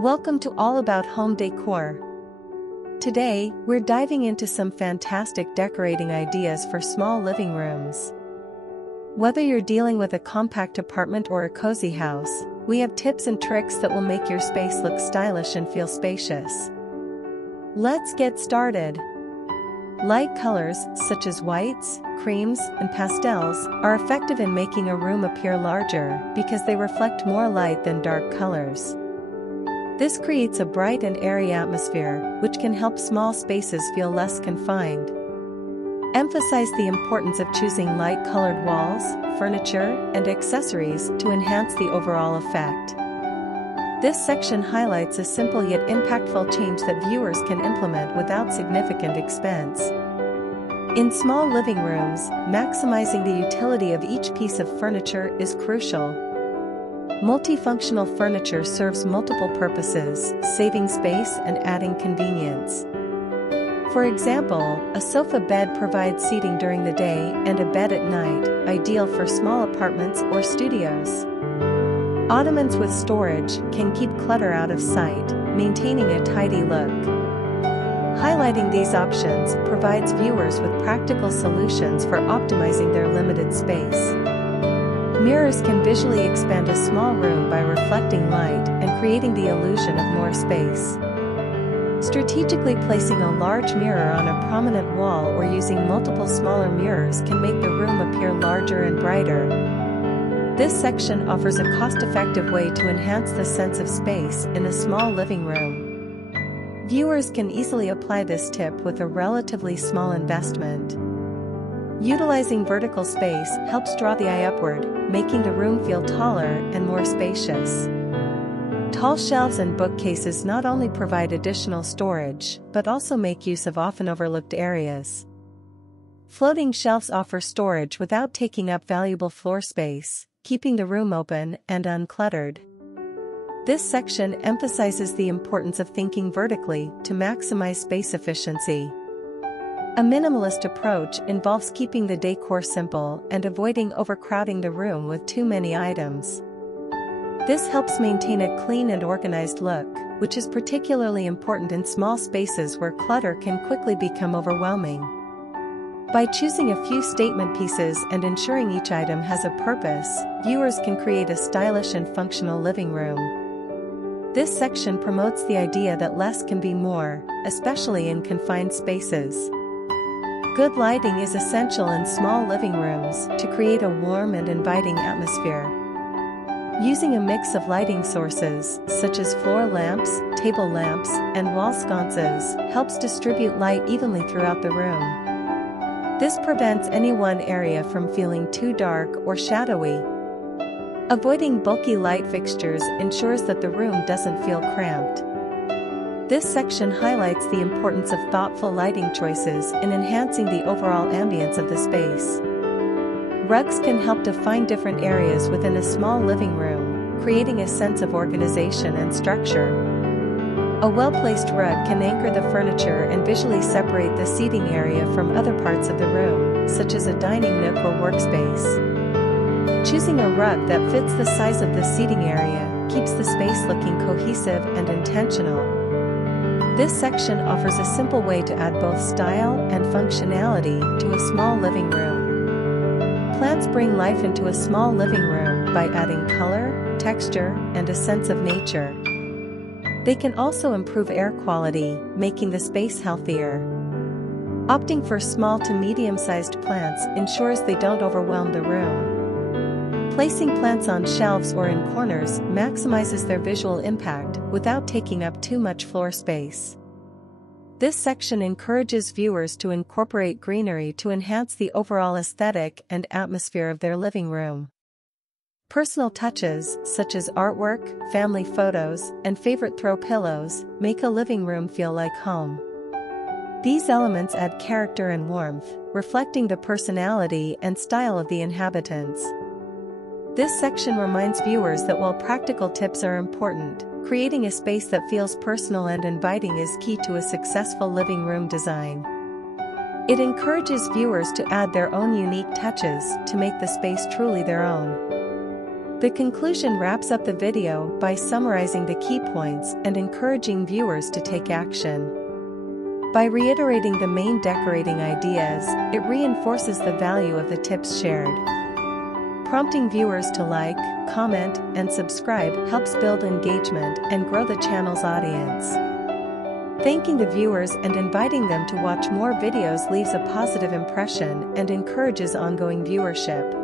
Welcome to All About Home Decor. Today, we're diving into some fantastic decorating ideas for small living rooms. Whether you're dealing with a compact apartment or a cozy house, we have tips and tricks that will make your space look stylish and feel spacious. Let's get started. Light colors, such as whites, creams, and pastels, are effective in making a room appear larger because they reflect more light than dark colors. This creates a bright and airy atmosphere, which can help small spaces feel less confined. Emphasize the importance of choosing light-colored walls, furniture, and accessories to enhance the overall effect. This section highlights a simple yet impactful change that viewers can implement without significant expense. In small living rooms, maximizing the utility of each piece of furniture is crucial. Multifunctional furniture serves multiple purposes, saving space and adding convenience. For example, a sofa bed provides seating during the day and a bed at night, ideal for small apartments or studios. Ottomans with storage can keep clutter out of sight, maintaining a tidy look. Highlighting these options provides viewers with practical solutions for optimizing their limited space. Mirrors can visually expand a small room by reflecting light and creating the illusion of more space. Strategically placing a large mirror on a prominent wall or using multiple smaller mirrors can make the room appear larger and brighter. This section offers a cost-effective way to enhance the sense of space in a small living room. Viewers can easily apply this tip with a relatively small investment. Utilizing vertical space helps draw the eye upward, making the room feel taller and more spacious. Tall shelves and bookcases not only provide additional storage, but also make use of often overlooked areas. Floating shelves offer storage without taking up valuable floor space, keeping the room open and uncluttered. This section emphasizes the importance of thinking vertically to maximize space efficiency. A minimalist approach involves keeping the decor simple and avoiding overcrowding the room with too many items. This helps maintain a clean and organized look, which is particularly important in small spaces where clutter can quickly become overwhelming. By choosing a few statement pieces and ensuring each item has a purpose, viewers can create a stylish and functional living room. This section promotes the idea that less can be more, especially in confined spaces. Good lighting is essential in small living rooms to create a warm and inviting atmosphere. Using a mix of lighting sources, such as floor lamps, table lamps, and wall sconces, helps distribute light evenly throughout the room. This prevents any one area from feeling too dark or shadowy. Avoiding bulky light fixtures ensures that the room doesn't feel cramped. This section highlights the importance of thoughtful lighting choices in enhancing the overall ambience of the space. Rugs can help define different areas within a small living room, creating a sense of organization and structure. A well-placed rug can anchor the furniture and visually separate the seating area from other parts of the room, such as a dining nook or workspace. Choosing a rug that fits the size of the seating area keeps the space looking cohesive and intentional. This section offers a simple way to add both style and functionality to a small living room. Plants bring life into a small living room by adding color, texture, and a sense of nature. They can also improve air quality, making the space healthier. Opting for small to medium-sized plants ensures they don't overwhelm the room. Placing plants on shelves or in corners maximizes their visual impact without taking up too much floor space. This section encourages viewers to incorporate greenery to enhance the overall aesthetic and atmosphere of their living room. Personal touches, such as artwork, family photos, and favorite throw pillows, make a living room feel like home. These elements add character and warmth, reflecting the personality and style of the inhabitants. This section reminds viewers that while practical tips are important, creating a space that feels personal and inviting is key to a successful living room design. It encourages viewers to add their own unique touches to make the space truly their own. The conclusion wraps up the video by summarizing the key points and encouraging viewers to take action. By reiterating the main decorating ideas, it reinforces the value of the tips shared. Prompting viewers to like, comment, and subscribe helps build engagement and grow the channel's audience. Thanking the viewers and inviting them to watch more videos leaves a positive impression and encourages ongoing viewership.